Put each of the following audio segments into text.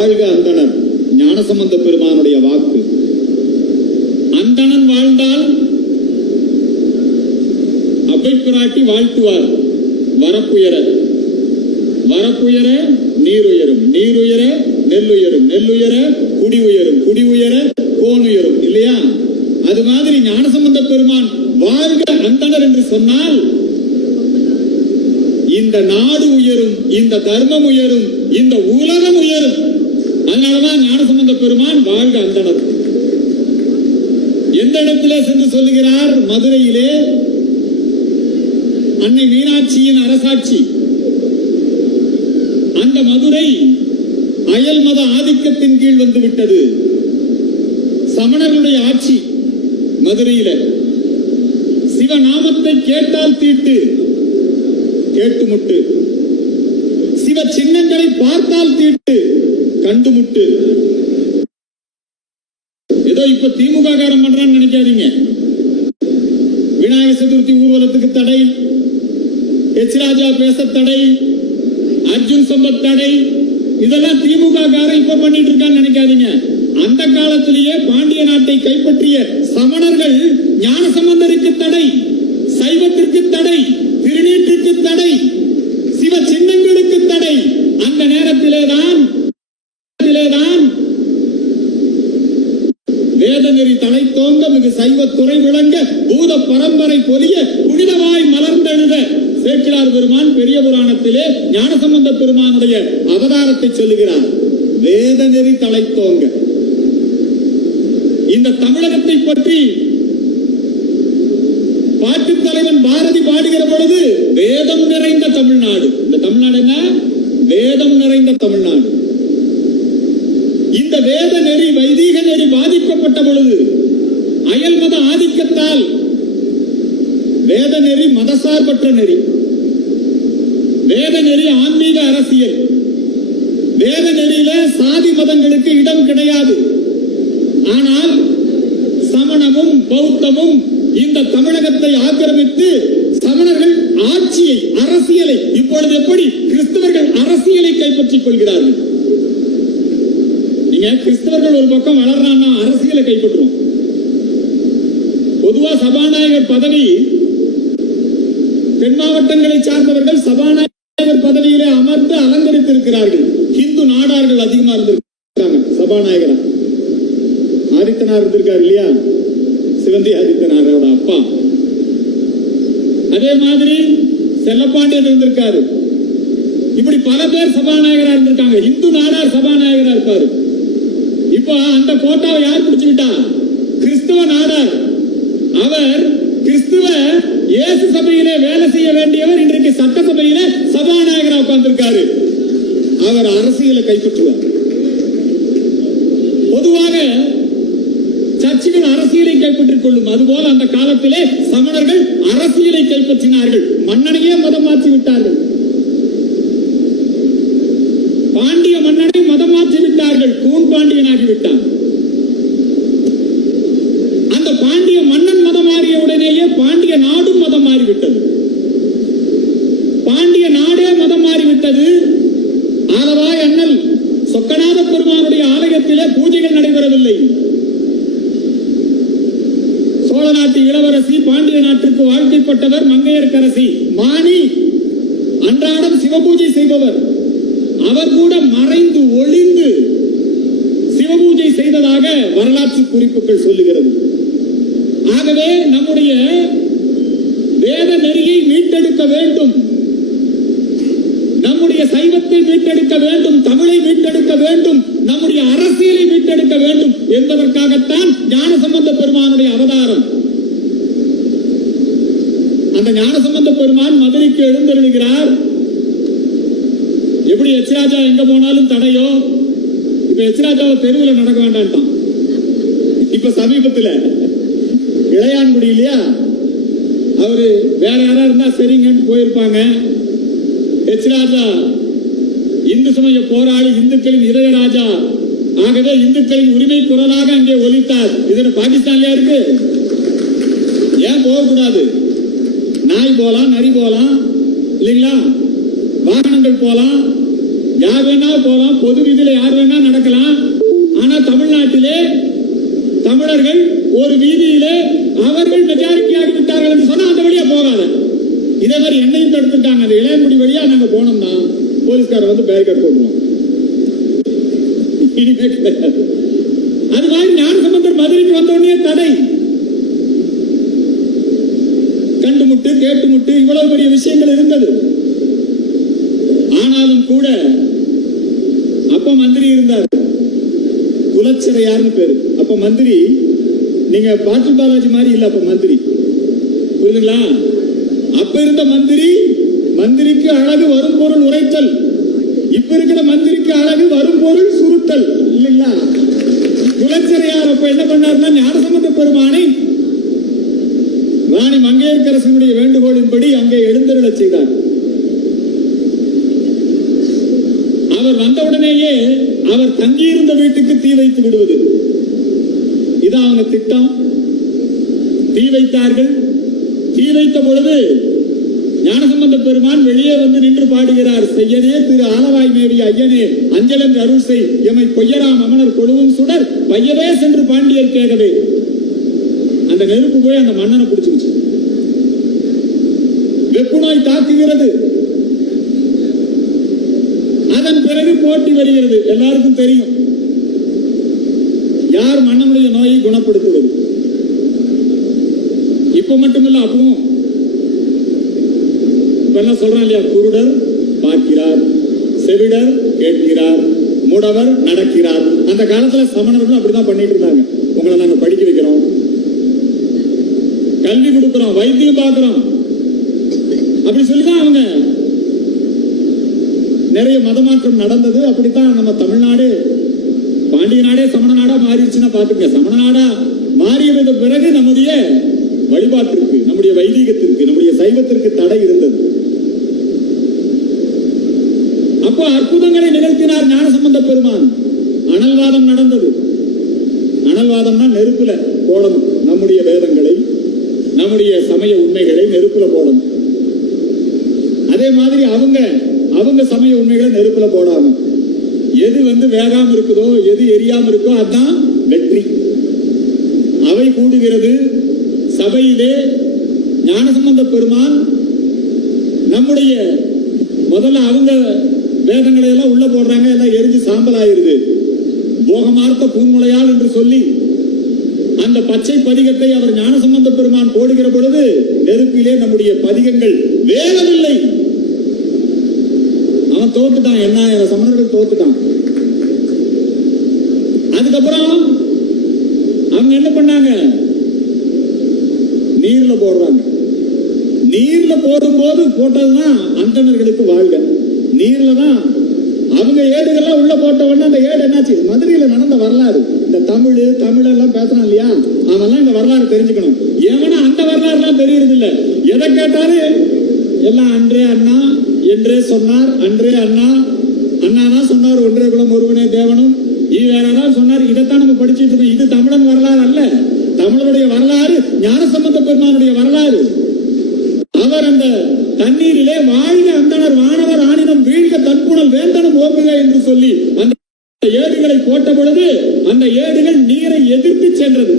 வாழ்க அந்தணர் ஞானசம்பந்த பெருமானுடைய வாக்கு. அந்தணன் வாழ்ந்தால் அவை பிராட்டி வாழ்த்துவார். வரப்புயர வரப்புயர நீருயரும், நீருயர நெல்லுயரும், நெல்லுயர குடி உயரும், குடி உயர கோன் உயரும். இல்லையா? அது மாதிரி ஞானசம்பந்த பெருமான் வாழ்க அந்தணர் என்று சொன்னால் இந்த நாடு உயரும், இந்த தர்மம் உயரும், இந்த உலகம் உயரும். அதனாலதான் ஞானசம்பந்த பெருமான் வாழ்க அந்தணர். எந்த இடத்திலே சென்று சொல்லுகிறார்? மதுரையிலே அன்னை மீனாட்சியின் அரசாட்சி. அந்த மதுரை அயல் மத ஆதிக்கத்தின் கீழ் வந்து விட்டது. சமணர்களுடைய ஆட்சி மதுரையில. சிவநாமத்தை கேட்டால் தீட்டு, கேட்டு முட்டு. சிவ சின்னங்களை பார்த்தால் தீட்டு, கண்டு முட்டு. ஏதோ இப்ப திமுக காரம் பண்றான்னு நினைக்காதீங்க. விநாயகர் சதுர்த்தி ஊர்வலத்துக்கு தடை, எச் ராஜா பேச தடை, அர்ஜுன் சம்பத் தடை, இதெல்லாம் திமுக காரம் இப்ப பண்ணிட்டு இருக்கான்னு நினைக்காதீங்க. அந்த காலத்திலேயே பாண்டிய நாட்டை கைப்பற்றிய சமணர்கள் ஞானசம்பந்தருக்கு தடை, சைவத்திற்கு தடை, திருநீற்றுக்கு தடை, சிவ சின்னங்களுக்கு தடை. அந்த நேரத்திலேதான் வேதநெறி தலை தோங்க மிகு சைவத்துறை விளங்க பூத பரம்பரை பொலிய புனிதமாய் மலர்ந்தெழுத சேக்கிழார் பெருமான் பெரிய புராணத்திலே ஞானசம்பந்த பெருமானுடைய அவதாரத்தை சொல்லுகிறார். வேதநெறி தலை தோங்க. இந்த தமிழகத்தை பற்றி பாட்டு தலைவன் பாரதி பாடுகிற பொழுது வேதம் நிறைந்த தமிழ்நாடு. இந்த தமிழ்நாடு என்ன? வேதம் நிறைந்த தமிழ்நாடு. இந்த வேத நெறி வைதீக நெறி பாதிக்கப்பட்ட பொழுது அயல் மத ஆதிக்கத்தால் வேத நெறி மதசார்பற்ற நெறி, வேத நெறி ஆன்மீக அரசியல், வேத நெறியில சாதி மதங்களுக்கு இடம் கிடையாது. ஆனால் சமணமும் பௌத்தமும் இந்த தமிழகத்தை ஆக்கிரமித்து சமணர்கள் ஆட்சியை, அரசியலை, இப்பொழுது எப்படி கிறிஸ்தவர்கள் அரசியலை கைப்பற்றிக் கொள்கிறார்கள். நீங்க கிறிஸ்தவர்கள் ஒரு பக்கம் வளர்றான்னா அரசியலை கைப்பற்றுவோம். பொதுவா சபாநாயகர் பதவி தென் மாவட்டங்களை சார்ந்தவர்கள் சபாநாயகர் பதவியிலே அமர்ந்து அலங்கரித்திருக்கிறார்கள். இந்து நாடார்கள் அதிகமா இருந்திருக்காங்க. சபாநாயகரா ஆதித்தனார் இருந்திருக்காரு இல்லையா? சிவந்தி ஆதித்தனாரோட அப்பா. அதே மாதிரி செல்லப்பாண்டியன் இருந்திருக்காரு. இப்படி பல பேர் சபாநாயகரா இருந்திருக்காங்க. இந்து நாடார் சபாநாயகரா இருப்பாரு. இப்ப அந்த கோட்டாவை யார் பிடிச்சுக்கிட்டா? கிறிஸ்துவ நாடார். அவர் கிறிஸ்துவ இயேசு சபையிலே வேலை செய்ய வேண்டியவர் இன்றைக்கு சட்டசபையிலே சபாநாயகரா உட்கார்ந்திருக்காரு. அவர் அரசியலை கைப்பற்றுவார். பொதுவாக சர்ச்சுகள் அரசியலை கைப்பற்றிக் கொள்ளும். அதுபோல அந்த காலத்திலே சமணர்கள் அரசியலை கைப்பற்றினார்கள். மன்னனையே மதம் மாற்றி விட்டார்கள். பாண்டிய மன்னனை மதம் மாற்றி விட்டார்கள். கூன் பாண்டியனாகிவிட்டான். அந்த பாண்டிய மன்னன் மதம் மாறிய உடனேயே பாண்டிய நாடும் மதம் மாறிவிட்டது. பாண்டிய நாடே மதம் மாறிவிட்டது. ஆலவாய் அண்ணல் சொக்கநாத பெருமானுடைய ஆலயத்திலே பூஜைகள் நடைபெறவில்லை. சோழ நாட்டு இளவரசி, பாண்டிய நாட்டிற்கு வாழ்க்கைப்பட்டவர் மங்கையர்க்கரசி மாணி அன்றாடம் சிவபூஜை செய்பவர். அவர் கூட மறைந்து ஒளிந்து சிவபூஜை செய்ததாக வரலாற்று குறிப்புகள் சொல்லுகிறது. ஆகவே நம்முடைய வேத நெறியை மீட்டெடுக்க வேண்டும், நம்முடைய சைவத்தை மீட்டெடுக்க வேண்டும், தமிழை மீட்டெடுக்க வேண்டும், நம்முடைய அரசியலை மீட்டெடுக்க வேண்டும் என்பதற்காகத்தான் ஞானசம்பந்த பெருமானுடைய அவதாரம். அந்த ஞானசம்பந்த பெருமான் மதுரைக்கு எழுந்தருளுகிறார். எப்படி எச் ராஜா எங்க போனாலும் தடையோ, இப்ப எச் ராஜாவை தெருவில் நடக்க வேண்டாம். இப்ப சமீபத்தில் இளையான்குடி இல்லையா, அவரு வேற யாரா இருந்தா சரிங்கன்னு போயிருப்பாங்க. எச் ராஜா இந்து சமய போராளி, இந்துக்களின் இதய ராஜா. ஆகவே இந்துக்களின் உரிமை குரலாக அங்கே ஒலித்தார். இது பாகிஸ்தான்லயா இருக்கு? ஏன் போகக்கூடாது? நாய் போலாம், நரி போலாம் இல்லைங்களா, வாகனங்கள் போலாம், யார் வேணா போலாம், பொது வீதியில யார் வேணா நடக்கலாம். ஆனா தமிழ்நாட்டிலே தமிழர்கள் ஒரு வீதியிலே அவர்கள் மெஜாரிட்டி ஆகிவிட்டார்கள் என்று சொன்னா அந்த வழியா போகாத. இதே மாதிரி என்னையும் தடுத்துட்டாங்க. அந்த இளையங்குடி வழியா நாங்க போனோம்னா போலீஸ்கார வந்து பேரிகார்டு போட்டுருவோம். இனிமே கிடையாது. அது மாதிரி ஞானசம்பந்தர் மதுரைக்கு வந்த உடனே தடை, கண்டு முட்டு கேட்டு முட்டு இவ்வளவு பெரிய விஷயங்கள் இருந்தது. ஆனாலும் கூட அப்ப மந்திரி இருந்தார், குலச்சிறையார்னு பேரு. அப்ப மந்திரி நீங்க பாட்டு பாலாஜி மாதிரி இல்ல. அப்ப மந்திரி புரியுதுங்களா? அப்ப இருந்த மந்திரிக்கு அழகு வரும் பொருள் உரைத்தல். இப்ப இருக்கிற மந்திரிக்கு அழகு வரும் பொருள் சுருட்டல் இல்லைங்களா? குலச்சிறையார் அப்ப என்ன பண்ணார்னா, ஞானசம்பந்த பெருமானை ராணி மங்கையர்க்கரசனுடைய வேண்டுகோளின்படி அங்கே எழுந்தருளச் செய்தார். அவர் வந்தவுடனேயே அவர் தங்கியிருந்த வீட்டுக்கு தீ வைத்து விடுவது, இதான் அவங்க திட்டம். தீ வைத்தார்கள். தீ வைத்த பொழுது ஞானசம்பந்த பெருமான் வெளியே வந்து நின்று பாடுகிறார். செய்யனே திரு ஆலவாய் மேவிய ஐயனே அஞ்சலன் அருள் செய் எமை பொய்யராம் அமனர் கொழுவும் சுடர் பையவே சென்று பாண்டியர் கேகவே. அந்த நெருப்பு போய் அந்த மன்னனை பிடிச்சிருச்சு. வெப்பு நோய் தாக்குகிறது. அதன் பிறகு போட்டி வருகிறது. எல்லாருக்கும் தெரியும் யார் மன்னனுடைய நோயை குணப்படுத்துவது. இப்ப மட்டுமல்ல, அப்பவும் இப்ப சொல்றான் இல்லையா, குருடர் பார்க்கிறார், செவிடர் கேட்கிறார், முடவர் நடக்கிறார். அந்த காலத்துல சமணர்கள் அப்படிதான் பண்ணிட்டு இருந்தாங்க. உங்களை நாங்க படிக்க வைக்கிறோம், கல்வி கொடுக்கிறோம், வைத்தியம் பார்க்கிறோம் அப்படி சொல்லிதான் அவங்க நிறைய மதமாற்றம் நடந்தது. அப்படித்தான் நம்ம தமிழ்நாடு, பாண்டிய நாடே சமண நாடா மாறிடுச்சுன்னா பாத்துக்க. சமண நாடா மாறியது பிறகு நம்முடைய வழிபாட்டிற்கு, நம்முடைய வைதிகத்திற்கு, நம்முடைய சைவத்திற்கு தடை இருந்தது. அப்போ அற்புதங்களை நிகழ்த்தினார் ஞானசம்பந்த பெருமான். அனல்வாதம் நடந்தது. அனல்வாதம்னா நெருப்புல போடணும். நம்முடைய வேதங்களை, நம்முடைய சமய உண்மைகளை நெருப்புல போடணும். அதே மாதிரி அவங்க சமய உண்மைகளை நெருப்புல போடாம, எது வேகாம இருக்குதோ, எது எரியாம இருக்கோ அதுதான் வெற்றி. அவை கூடுகிறது. சபையிலே ஞானசம்பந்த பெருமான் நம்முடைய முதல்ல அவங்க வேதங்களை எல்லாம் உள்ள போடுறாங்க, எல்லாம் எரிஞ்சு சாம்பல் ஆயிருது. போகமார்த்த பூன்முளையால் என்று சொல்லி அந்த பச்சை பதிகத்தை அவர் ஞானசம்பந்த பெருமான் போடுகிற பொழுது நெருப்பிலே நம்முடைய பதிகங்கள் வேகவில்லை. அவன் தோத்துட்டான். என்ன சமணர்கள் தோத்துட்டான். அதுக்கப்புறம் அவங்க என்ன பண்ணாங்க, நீர்ல போடுறாங்க. நீர்ல போடும்போது போட்டதுதான் அந்தணர்களுக்கு வாழ்க. நீர்ல தான் அவங்க ஏடுகள்லாம் உள்ள போட்ட உடனே அந்த ஏடு என்னாச்சு, மதுரையில நடந்த வரலாறு. இந்த தமிழெல்லாம் பேசுறான் இல்லையா, அவெல்லாம் இந்த வரலாறு தெரிஞ்சுக்கணும். ஏன்னா அந்த வரலாறு எல்லாம் தெரியறது இல்ல. எதை கேட்டாலும் எல்லாம் அன்றே அண்ணா என்றே சொன்னார், அன்றே அண்ணா தான் சொன்னார், ஒன்றே குலம் ஒருவனே தேவனும் வேறதான் சொன்னார். இதைத்தான் நம்ம படிச்சுட்டு இருக்கோம். இது தமிழன் வரலாறு அல்ல. தமிழருடைய வரலாறு ஞானசம்பந்த பெருமானுடைய வரலாறு. அவர் அந்த தண்ணீரிலே வாழ்க அந்தனர் வானவர் ஆணினம் வீழ்க தன்புணல் வேந்தனும் ஓங்குக என்று சொல்லி அந்த ஏடுகளை போட்ட பொழுது அந்த ஏடுகள் நீரை எதிர்த்து சென்றது.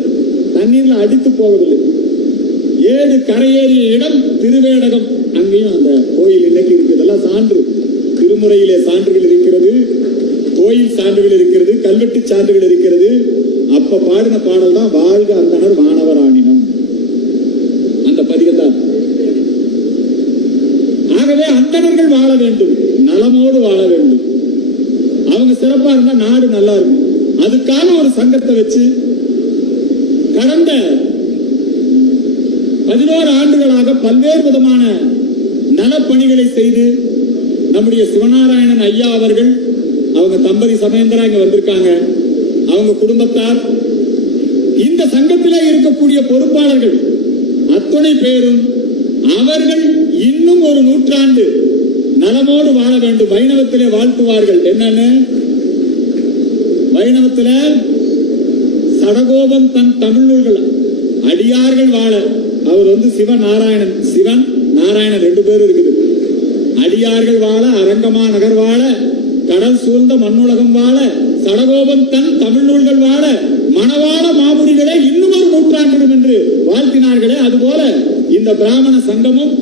தண்ணீர்ல அடித்து போகவில்லை. ஏடு கரையேறிய இடம் திருவேடகம். அங்கேயும் அந்த கோயில் இன்னைக்கு இருக்கு. இதெல்லாம் சான்று. திருமுறையிலே சான்றுகள் இருக்கிறது, கோயில் சான்றுகள் இருக்கிறது, கல்வெட்டு சான்றுகள் இருக்கிறது. அப்ப பாடின பாடல் தான் வாழ்க அந்தனர் வானவர் ஆணினம். அந்த பதிகத்தார். ஆகவே அந்தணர்கள் வாழ வேண்டும், நலமோடு வாழ வேண்டும். அவங்க சிறப்பா இருந்தா நாடு நல்லா இருக்கும். அதுக்காக ஒரு சங்கத்தை வச்சு கடந்த 11 ஆண்டுகளாக பல்வேறு விதமான நலப்பணிகளை செய்து நம்முடைய சிவநாராயணன் ஐயா அவர்கள், அவங்க தம்பதி சமேந்திரா இங்க வந்திருக்காங்க, அவங்க குடும்பத்தார், இந்த சங்கத்திலே இருக்கக்கூடிய பொறுப்பாளர்கள் அத்தனை பேரும் அவர்கள் இன்னும் ஒரு நூற்றாண்டு நலமோடு வாழ வேண்டும். வைணவத்திலே வாழ்த்துவார்கள். என்னன்னு, வைணவத்தில சடகோபன் தன் தமிழ் நூல்கள் அடியார்கள் வாழ. அவர் சிவநாராயணன், சிவன் நாராயணன் 2 பேரும் இருக்குது. அடியார்கள் வாழ, அரங்கமா நகர் வாழ, கடல் சூழ்ந்த மண்ணுலகம் வாழ சடகோபன் தன் தமிழ் நூல்கள் வாழ மணவாள மாமுனிகளே இன்னும் ஒரு நூற்றாண்டிடும் என்று வாழ்த்தினார்களே, அதுபோல இந்த பிராமண சங்கமும்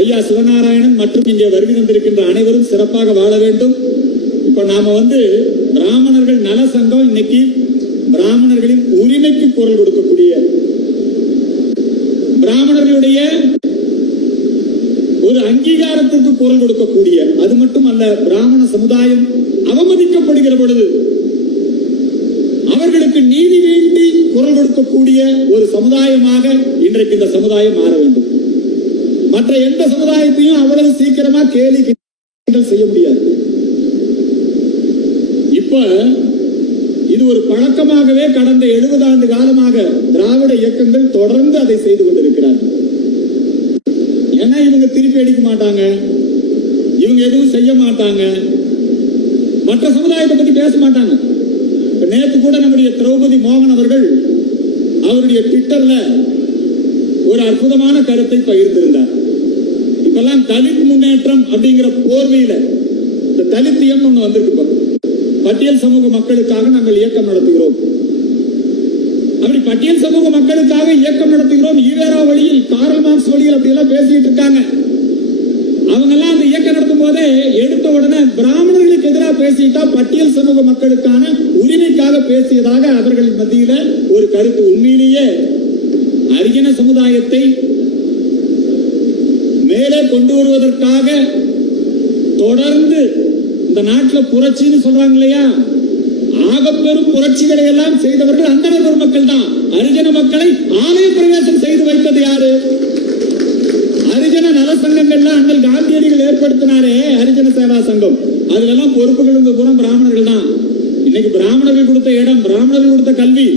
ஐயா சிவநாராயணன் மற்றும் இங்கே வருகை தந்திருக்கின்ற அனைவரும் சிறப்பாக வாழ வேண்டும். இப்ப நாம பிராமணர்கள் நல சங்கம் இன்னைக்கு பிராமணர்களின் உரிமைக்கு குரல் கொடுக்கக்கூடிய, பிராமணர்களுடைய ஒரு அங்கீகாரத்திற்கு குரல் கொடுக்கக்கூடிய, அது மட்டுமல்ல பிராமண சமுதாயம் அவமதிக்கப்படுகிற பொழுது அவர்களுக்கு நீதி வேண்டி குரல் கொடுக்கக்கூடிய ஒரு சமுதாயமாக இன்றைக்கு இந்த சமுதாயம் மாற வேண்டும். மற்ற எந்த சமுதாயத்தையும் அவ்வளவு சீக்கிரமா கேலி செய்ய முடியாது. இப்ப இது ஒரு பழக்கமாகவே கடந்த 70 ஆண்டு காலமாக திராவிட இயக்கங்கள் தொடர்ந்து அதை செய்து கொண்டிருக்கிறார்கள். ஏன்னா இவங்க திருப்பி அடிக்க மாட்டாங்க, இவங்க எதுவும் செய்ய மாட்டாங்க, மற்ற சமுதாயத்தை பத்தி பேச மாட்டாங்க. நேற்று கூட நம்முடைய திரௌபதி மோகன் அவர்கள் அவருடைய ட்விட்டர்ல ஒரு அற்புதமான கருத்தை பகிர்ந்திருந்தார். இப்பெல்லாம் தலித் முன்னேற்றம் அப்படிங்கிற போர்வையில இந்த தலித்தியம் ஒண்ணு வந்திருக்கு. பட்டியல் சமூக மக்களுக்காக நாங்கள் இயக்கம் நடத்துகிறோம். அப்படி பட்டியல் சமூக மக்களுக்காக இயக்கம் நடத்துகிறோம், ஈவேரா வழியில், கார்ல் மார்க்ஸ் வழியில் அப்படி எல்லாம் பேசிட்டு இருக்காங்க. அவங்க எல்லாம் அந்த இயக்கம் நடத்தும் போதே எடுத்த உடனே பிராமணர்களுக்கு எதிராக பேசிட்டா பட்டியல் சமூக மக்களுக்கான உரிமைக்காக பேசியதாக அவர்கள் மத்தியில ஒரு கருத்து. உண்மையிலேயே அரிஜன சமுதாயத்தை மேலே கொண்டு வருவதற்காக தொடர்ந்து இந்த நாட்டில் புரட்சின்னு சொல்றாங்க இல்லையா, ஆகப்பெரும் புரட்சிகளை எல்லாம் செய்தவர்கள் அந்தன பெருமக்கள் தான். அரிஜன மக்களை ஆலய பிரவேசம் செய்து வைத்தது யாரு? ஹரிஜன நல சங்கங்கள்ல அண்ணல் காந்தியடிகள் ஏற்படுத்தினாரே ஹரிஜன சேவா சங்கம், அதுலெல்லாம் பொறுப்புகள் பூரா பிராமணர்கள் தான். இன்னைக்கு பிராமணர்கள் கொடுத்த இடம், பிராமணர்கள் கொடுத்த கல்வி,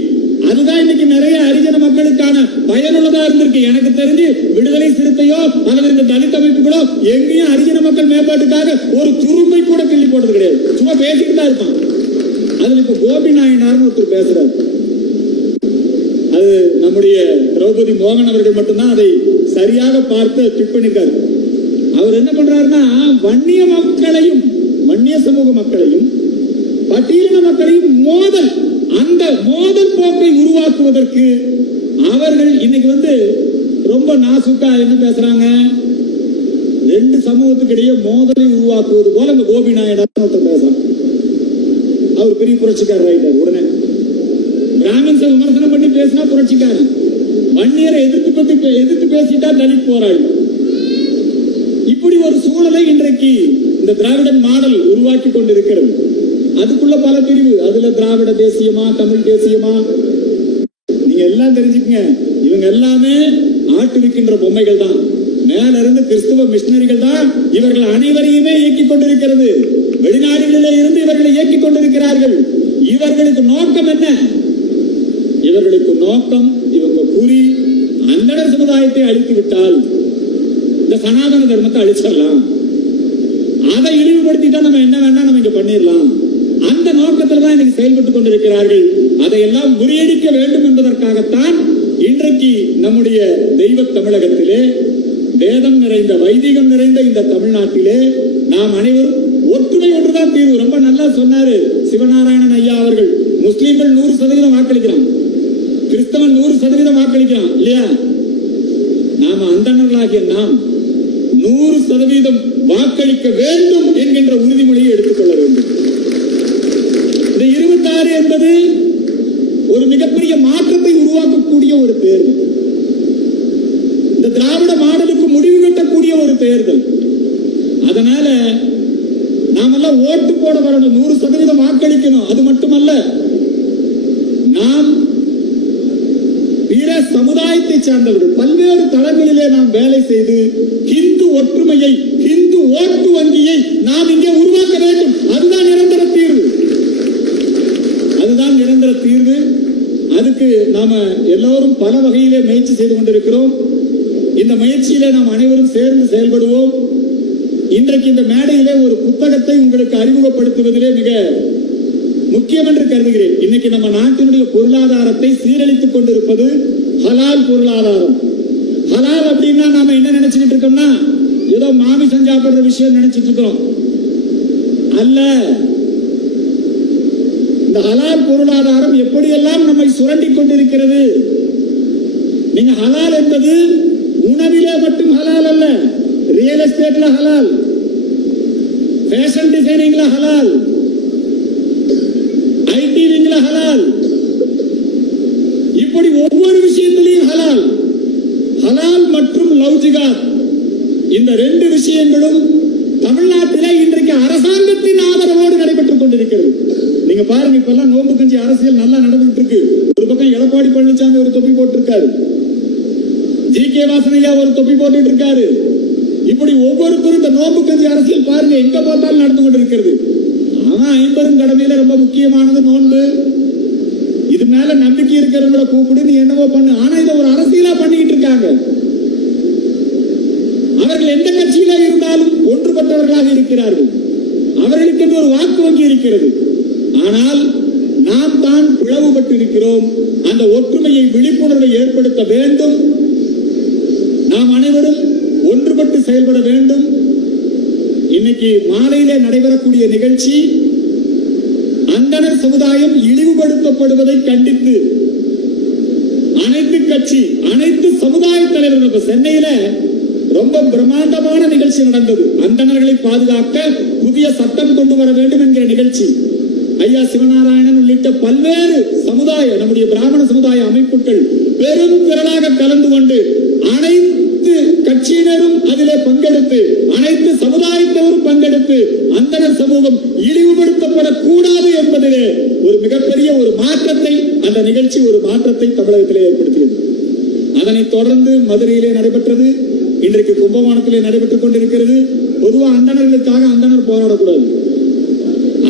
அதுதான் இன்னைக்கு நிறைய ஹரிஜன மக்களுக்கான பயனுள்ளதா இருந்திருக்கு. எனக்கு தெரிஞ்சு விடுதலை சிறுத்தையோ அல்லது இந்த தலித் அமைப்புகளோ எங்கேயும் ஹரிஜன மக்கள் மேம்பாட்டுக்காக ஒரு துரும்பை கூட கிள்ளி போட்டது கிடையாது. சும்மா பேசிட்டு தான் இருப்பான். அதுல இப்ப கோபி நாயனார்னு ஒருத்தர் பேசுறாரு. அது நம்முடைய திரௌபதி மோகன் அவர்கள் மட்டும்தான் அதை சரியாக பார்த்து டிப்பணிக்கார். அவர் என்ன பண்றாருன்னா, வன்னிய மக்களையும் வன்னிய சமூக மக்களையும் பட்டியலின மக்களையும் அந்த மோதல் போக்கை உருவாக்குவதற்கு அவர்கள் இன்னைக்கு ரொம்ப நாசுக்கா என்ன பேசுறாங்க, ரெண்டு சமூகத்துக்கு இடையே மோதலை உருவாக்குவது போல இந்த கோபி நாயனார் பேசுறாங்க. அவர் பெரிய புரட்சிக்காரர் ஆயிட்டார். உடனே பிராமின்ஸை விமர்சனம் பண்ணி பேசினா புரட்சிக்காரன், வன்னியரை எதிர்த்து பேசிட்டா தலித் போராளி. இப்படி ஒரு சூழலை இன்றைக்கு இந்த திராவிடன் மாடல் உருவாக்கி கொண்டிருக்கிறது. அதுக்குள்ள பல பிரிவு, அதுல திராவிட தேசியமா தமிழ் தேசியமா, நீங்க எல்லாம் தெரிஞ்சுக்கங்க, இவங்க எல்லாமே ஆட்டுவிக்கின்ற பொம்மைகள் தான். மேல இருந்து கிறிஸ்துவ மிஷனரிகள் தான் இவர்கள் அனைவரையுமே இயக்கிக் கொண்டிருக்கிறது. வெளிநாடுகளிலே இருந்து இவர்களை இயக்கிக் கொண்டிருக்கிறார்கள். இவர்களுக்கு நோக்கம் என்ன? இவர்களுக்கு நோக்கம், இவங்க குறி அந்தனர் சமுதாயத்தை அழித்து விட்டால் இந்த சனாதன தர்மத்தை அழிச்சிடலாம், அதை இழிவுபடுத்திட்டா நம்ம என்ன வேணா நம்ம இங்க பண்ணிடலாம். அந்த நோக்கத்தில் தான் இன்னைக்கு செயல்பட்டுக் கொண்டிருக்கிறார்கள். அதையெல்லாம் முறியடிக்க வேண்டும் என்பதற்காகத்தான் இன்றைக்கு நம்முடைய தெய்வ தமிழகத்திலே, வேதம் நிறைந்த வைதிகம் நிறைந்த இந்த தமிழ்நாட்டிலே நாம் அனைவரும் ஒற்றுமை ஒன்றுதான் தீர்வு. ரொம்ப நல்லா சொன்னாரு சிவநாராயணன் ஐயா அவர்கள். முஸ்லீம்கள் 100% வாக்களிக்கிறான், கிறிஸ்தவன் 100% வாக்களிக்கிறான் இல்லையா? நாம அந்தணர்களாகிய நாம் 100% வாக்களிக்க வேண்டும் என்கின்ற உறுதிமொழியை எடுத்துக்கொள்ள வேண்டும். இந்த 26 என்பது ஒரு மிகப்பெரிய மாற்றத்தை உருவாக்கக்கூடிய ஒரு தேர்தல். இந்த திராவிட மாடலுக்கு முடிவு கட்டக்கூடிய ஒரு தேர்தல். அதனால நாமெல்லாம் ஓட்டு போட வரணும், 100% வாக்களிக்கணும். அது மட்டுமல்ல, நாம் பிற சமுதாயத்தை சார்ந்தவர்கள் பல்வேறு தளங்களிலே நாம் வேலை செய்து இந்து ஒற்றுமையை, இந்து ஓட்டு வங்கியை நாம் இங்கே உருவாக்க வேண்டும். அதுதான் நிரந்தர தீர்வு, அதுதான் நிரந்தர தீர்வு. அதுக்கு நாம எல்லோரும் பல வகையிலே முயற்சி செய்து கொண்டிருக்கிறோம். இந்த முயற்சியிலே நாம் அனைவரும் சேர்ந்து செயல்படுவோம். இன்றைக்கு இந்த மேடையிலே ஒரு புத்தகத்தை உங்களுக்கு அறிமுகப்படுத்துவதிலே மிக முக்கியம் என்று கருதுகிறேன். இன்னைக்கு நம்ம நாட்டினுடைய பொருளாதாரத்தை சீரழித்துக் கொண்டிருப்பது ஹலால் பொருளாதாரம். ஹலால் அப்படின்னா நாம என்ன நினைச்சுட்டு இருக்கோம்னா, ஏதோ மாமிசம் சாப்பிடுற விஷயம் நினைச்சிட்டு இருக்கிறோம். அல்ல. இந்த ஹலால் பொருளாதாரம் எப்படியெல்லாம் நம்மை சுரண்டி கொண்டிருக்கிறது. நீங்க ஹலால் என்பது உணவிலே மட்டும் ஹலால் அல்ல, ரியல் எஸ்டேட்ல ஹலால், ஃபேஷன் டிசைனிங்ல ஹலால், ஐடி விங்ல ஹலால், இப்படி ஒவ்வொரு விஷயத்திலையும் ஹலால். ஹலால் மற்றும் லவ் ஜிகாத் இந்த ரெண்டு விஷயங்களும் தமிழ்நாட்டிலே இன்றைக்கு அரசாங்கத்தின் ஆதரவோடு நடைபெற்றுக் கொண்டிருக்கிறது. நீங்க பாருங்க, இப்ப எல்லாம் நோம்பு கஞ்சி அரசியல் நல்லா நடந்துட்டு இருக்கு. ஒரு பக்கம் எடப்பாடி பழனிசாமி ஒரு தொப்பி போட்டிருக்காரு, ஜி.கே. வாசனையா ஒரு தொப்பி போட்டுட்டு இருக்காரு. இப்படி ஒவ்வொருத்தரும் இந்த நோம்பு கஞ்சி அரசியல் பாருங்க எங்க பார்த்தாலும் நடந்து கொண்டிருக்கிறது. ஆனா 50 கடமையில ரொம்ப முக்கியமானது நோன்பு. இது மேல நம்பிக்கை இருக்கிறவங்கள கூப்பிடு, நீ என்னவோ பண்ணு. ஆனா இதை ஒரு அரசியலா பண்ணிட்டு இருக்காங்க. அவர்கள் எந்த கட்சியில இருந்தாலும் ஒன்றுபட்டவர்களாக இருக்கிறார்கள். அவர்களுக்கு ஒரு வாக்கு வங்கி இருக்கிறது. ஆனால் நாம் தான் பிளவுபட்டு இருக்கிறோம். அந்த ஒற்றுமையை, விழிப்புணர்வை ஏற்படுத்த வேண்டும். நாம் அனைவரும் ஒன்றுபட்டு செயல்பட வேண்டும். இன்னைக்கு மாலையிலே நடைபெறக்கூடிய நிகழ்ச்சி அந்தணர் சமுதாயம் இழிவுபடுத்தப்படுவதை கண்டித்து அனைத்து கட்சி, அனைத்து சமுதாய தலைவர்கள் சென்னையில ரொம்ப பிரம்மாண்டமான நிகழ்ச்சி நடந்தது. அந்தணர்களை பாதுகாக்க புதிய சட்டம் கொண்டு வர வேண்டும் என்கிற நிகழ்ச்சி. ஐயா சிவநாராயணன் உள்ளிட்ட பல்வேறு சமுதாய, நம்முடைய பிராமண சமுதாய அமைப்புகள் பெரும் திரளாக கலந்து கொண்டு அனைத்து கட்சியினரும் அதிலே பங்கெடுத்து, அனைத்து சமுதாயத்தினரும் பங்கெடுத்து அந்தணர் சமூகம் இழிவுபடுத்தப்படக்கூடாது என்பதிலே ஒரு மிகப்பெரிய ஒரு மாற்றத்தை, அந்த நிகழ்ச்சி ஒரு மாற்றத்தை தமிழகத்திலே ஏற்படுத்தியது. அதனைத் தொடர்ந்து மதுரையிலே நடைபெற்றது. இன்றைக்கு கும்பகோணத்திலே நடைபெற்றுக் கொண்டிருக்கிறது. பொதுவாக அந்தணர்களுக்காக அந்தணர் போராடக்கூடாது,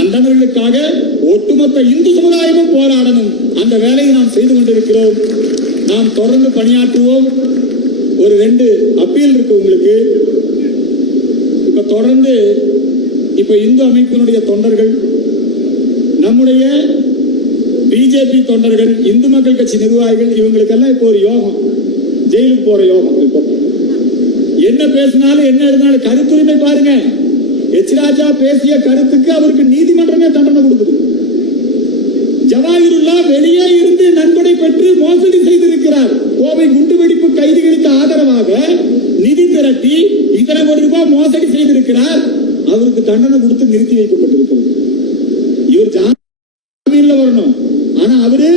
அந்தணர்களுக்காக ஒட்டுமொத்த இந்து சமுதாயமும் போராடணும். அந்த வேலையை நாம் செய்து கொண்டிருக்கிறோம். நாம் தொடர்ந்து பணியாற்றுவோம். ஒரு 2 அப்பீல் இருக்கு உங்களுக்கு. இப்ப தொடர்ந்து இப்ப இந்து அமைப்பினுடைய தொண்டர்கள், நம்முடைய பிஜேபி தொண்டர்கள், இந்து மக்கள் கட்சி நிர்வாகிகள், இவங்களுக்கெல்லாம் இப்போ ஒரு யோகம், ஜெயிலுக்கு போற யோகம். இப்போ என்ன பேசினாலும் என்ன இருந்தாலும் கருத்துரிமை பாருங்க. எச் ராஜா பேசிய கருத்துக்கு அவருக்கு நீதிமன்றமே தண்டனை கொடுக்குது. ஜவாஹிருல்லா வெளியே இருந்து நன்கொடை பெற்று மோசடி செய்திருக்கிறார். கோவை குண்டுவெடிப்பு கைதிகளுக்கு ஆதரவாக நிதி திரட்டி இத்தனை கோடி ரூபாய் மோசடி செய்திருக்கிறார். அவருக்கு தண்டனை கொடுத்து நிறுத்தி வைக்கப்பட்டிருக்கிறது. இவர் ஜாமீன்ல வரணும். ஆனா அவரு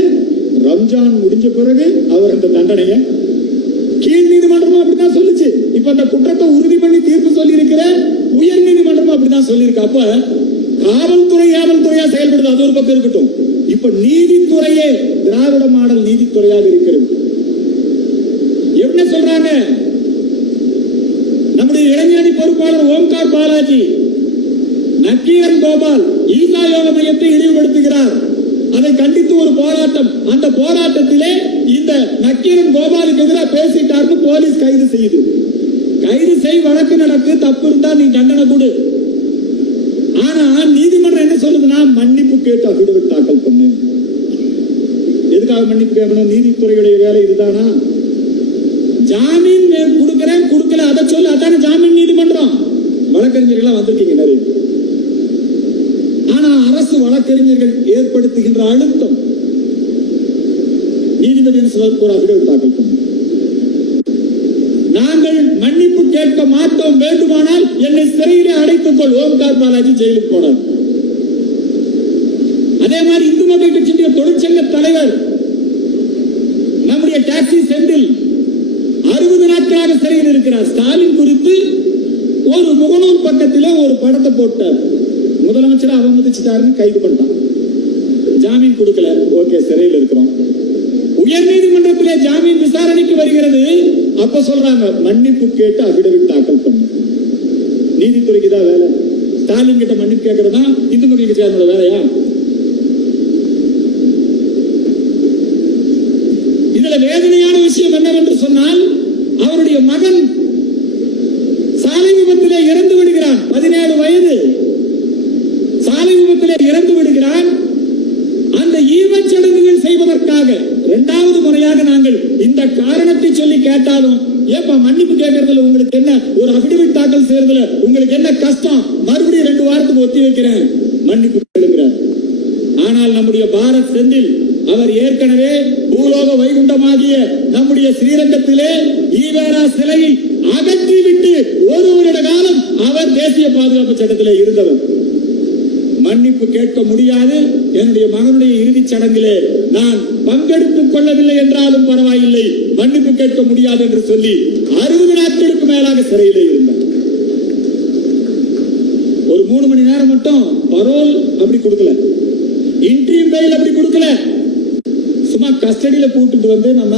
ரம்ஜான் முடிஞ்ச பிறகு அவர் அந்த தண்டனையை, கீழ் நீதிமன்றமும் அப்படித்தான் சொல்லுச்சு. இப்ப அந்த குற்றத்தை உறுதி பண்ணி தீர்ப்பு சொல்லி இருக்கிற உயர் நீதிமன்றமும் அப்படித்தான் சொல்லியிருக்கு. அப்ப காவல்துறையா செயல்படுது, அது ஒரு பக்கம் இருக்கட்டும். இப்ப நீதித்துறையே திராவிட மாடல் நீதித்துறையாக இருக்கிறது. என்ன சொல்றாங்க? நம்முடைய இளைஞரணி பொறுப்பாளர் ஓம்கார் பாலாஜி, நக்கீரன் கோபால் ஈசா யோக மையத்தை இழிவுபடுத்துகிறார். அதை கண்டித்து ஒரு போராட்டம். அந்த போராட்டத்திலே இந்த நக்கீரன் கோபாலுக்கு எதிராக பேசிட்டார்னு போலீஸ் கைது செய்யுது. கைது செய், வழக்கு நடக்கு, தப்பு இருந்தா நீ தண்டனை கொடு. ஆனா நீதிமன்றம் என்ன சொல்லுதுன்னா, மன்னிப்பு கேட்டு அபிடவிட் தாக்கல் பண்ணு. எதுக்காக மன்னிப்பு கேட்கணும்? நீதித்துறையுடைய வேலை இதுதானா? ஜாமீன் கொடுக்கிறேன், கொடுக்கல அதை சொல்லு, அதான ஜாமீன் நீதிமன்றம். வழக்கறிஞர்கள் வந்திருக்கீங்க நிறைய. ஆனா அரசு வழக்கறிஞர்கள் ஏற்படுத்துகின்ற அழுத்தம், நீதிபதி ஒரு அபிடவிட் தாக்கல் பண்ணு, நாங்கள் மன்னிப்பு கேட்க மாட்டோம், வேண்டுமானால் என்னை சிறையிலே அடைத்துக் கொள். ஓம்கார் பாலாஜி ஜெயிலுக்கு போனார். அதே மாதிரி இந்து மக்கள் கட்சியுடைய தொழிற்சங்க தலைவர் நம்முடைய டாக்ஸி செந்தில் 60 நாட்களாக சிறையில் இருக்கிறார். ஸ்டாலின் குறித்து ஒரு முகநூல் பக்கத்திலே ஒரு படத்தை போட்டார். முதலமைச்சர் அவமதிச்சிட்டாருன்னு கைது பண்ணிட்டான். ஜாமீன் கொடுக்கல, ஓகே சிறையில் இருக்கிறோம். உயர் நீதிமன்றத்திலே ஜாமீன் விசாரணைக்கு வருகிறது. அப்ப சொல்றாங்க மன்னிப்பு கேட்டு அபிடவிட் தாக்கல் பண்ணு. நீதித்துறைக்கு தான் வேலை. ஸ்டாலின் கிட்ட மன்னிப்பு கேட்கறதா இந்து மக்கள் கட்சியாரோட வேலையா? இதுல வேதனையான விஷயம் என்னவென்று சொன்னால், அவருடைய மகன் சாலை விபத்திலே இறந்து விடுகிறான். 17 வயது சாலை விபத்திலே இறந்து விடுகிறான். அந்த ஈமச் சடங்குகள் செய்வதற்காக 2வது முறையாக நாங்கள் இந்த காரணத்தை சொல்லி கேட்டாலும், ஏப்பா மன்னிப்பு கேட்கறதுல உங்களுக்கு என்ன, ஒரு அபிடவிட் தாக்கல் செய்யறதுல உங்களுக்கு என்ன கஷ்டம், மறுபடியும் 2 2 வாரத்துக்கு ஒத்தி வைக்கிறேன், மன்னிப்பு கேளுங்கிறார். ஆனால் நம்முடைய பாரத் செந்தில் அவர் ஏற்கனவே பூலோக வைகுண்டமாகிய நம்முடைய ஸ்ரீரங்கத்திலே ஈவேரா சிலையை அகற்றிவிட்டு 1 வருட காலம் அவர் தேசிய பாதுகாப்பு சட்டத்திலே இருந்தவர். மன்னிப்பு கேட்க முடியாது, என்னுடைய மகனுடைய இறுதிச் சடங்கிலே நான் பங்கெடுத்துக் கொள்ளவில்லை என்றாலும் பரவாயில்லை, மன்னிப்பு கேட்க முடியாது என்று சொல்லி 60 நாட்களுக்கு மேலாக சிறையிலே இருந்தார். ஒரு 3 மணி நேரம் மட்டும் பரோல் அப்படி கொடுக்கல, இன்ட்ரீம் பெயில் அப்படி கொடுக்கல, சும்மா கஸ்டடியில கூட்டிட்டு வந்து நம்ம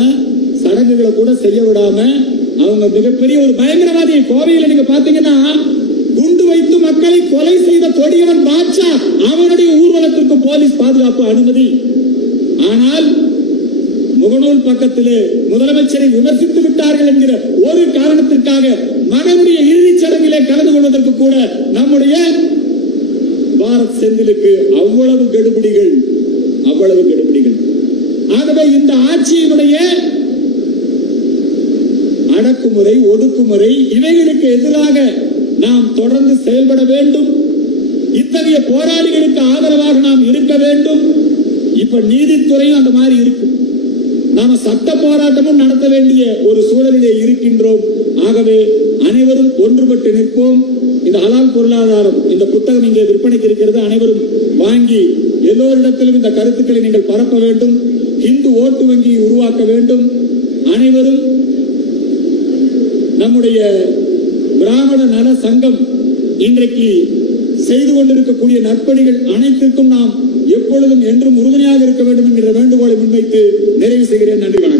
சடங்குகளை கூட செய்ய விடாம அவங்க மிகப்பெரிய ஒரு பயங்கரவாதி. கோவையில் நீங்க பாத்தீங்கன்னா குண்டு வைத்து மக்களை கொலை செய்த கொடியவன் பாட்சா, அவனுடைய ஊர்வலத்திற்கு போலீஸ் பாதுகாப்பு அனுமதி. ஆனால் முகநூல் பக்கத்திலே முதலமைச்சரை விமர்சித்து விட்டார்கள் என்கிற ஒரு காரணத்திற்காக மகனுடைய இறுதிச் சடங்கிலே கலந்து கொள்வதற்கு கூட நம்முடைய பாரத் செந்திலுக்கு அவ்வளவு கெடுபிடிகள். ஆகவே இந்த ஆட்சியினுடைய அடக்குமுறை, ஒடுக்குமுறை, இவைகளுக்கு எதிராக நாம் தொடர்ந்து செயல்பட வேண்டும். இத்தகைய போராளிகளுக்கு ஆதரவாக நாம் இருக்க வேண்டும். இப்ப நீதித்துறையும் அந்த மாதிரி இருக்கு. நாம சட்ட போராட்டமும் நடத்த வேண்டிய ஒரு சூழலிலே இருக்கின்றோம். ஆகவே அனைவரும் ஒன்றுபட்டு நிற்போம். இந்த ஹலால் பொருளாதாரம், இந்த புத்தகம் இங்கே விற்பனைக்கு இருக்கிறது, அனைவரும் வாங்கி எல்லோரிடத்திலும் இந்த கருத்துக்களை நீங்கள் பரப்ப வேண்டும். இந்து ஓட்டு வங்கியை உருவாக்க வேண்டும். அனைவரும் நம்முடைய பிராமண நல சங்கம் இன்றைக்கு செய்து கொண்டிருக்கக்கூடிய நற்பணிகள் அனைத்திற்கும் நாம் எப்பொழுதும் என்றும் உறுதுணையாக இருக்க வேண்டும் என்கிற வேண்டுகோளை முன்வைத்து நிறைவு செய்கிறேன். நன்றி, வணக்கம்.